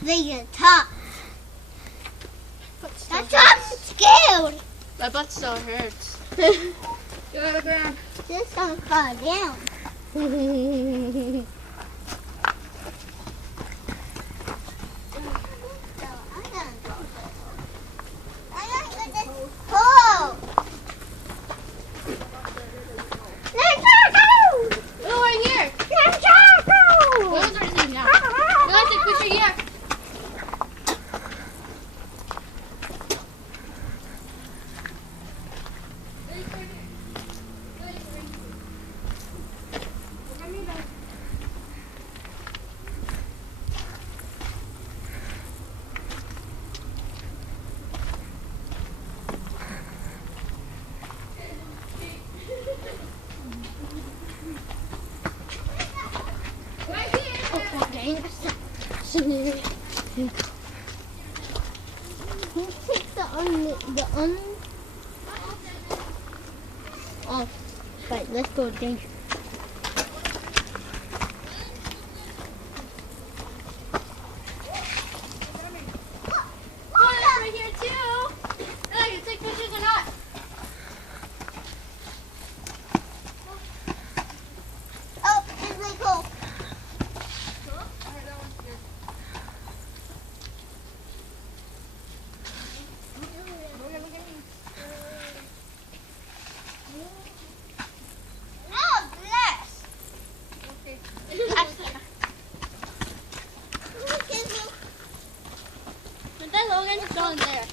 They get top. That's why I'm scared. My butt still hurts. Go to the ground. This gonna fall down. Oh! Oh, right here. What is already sitting down? Realistic, push her here. Oh, right, let's go danger. Oh, that's right here too. I can take pictures or not. Oh, it's really cool. Oh, bless. But then Logan's going there.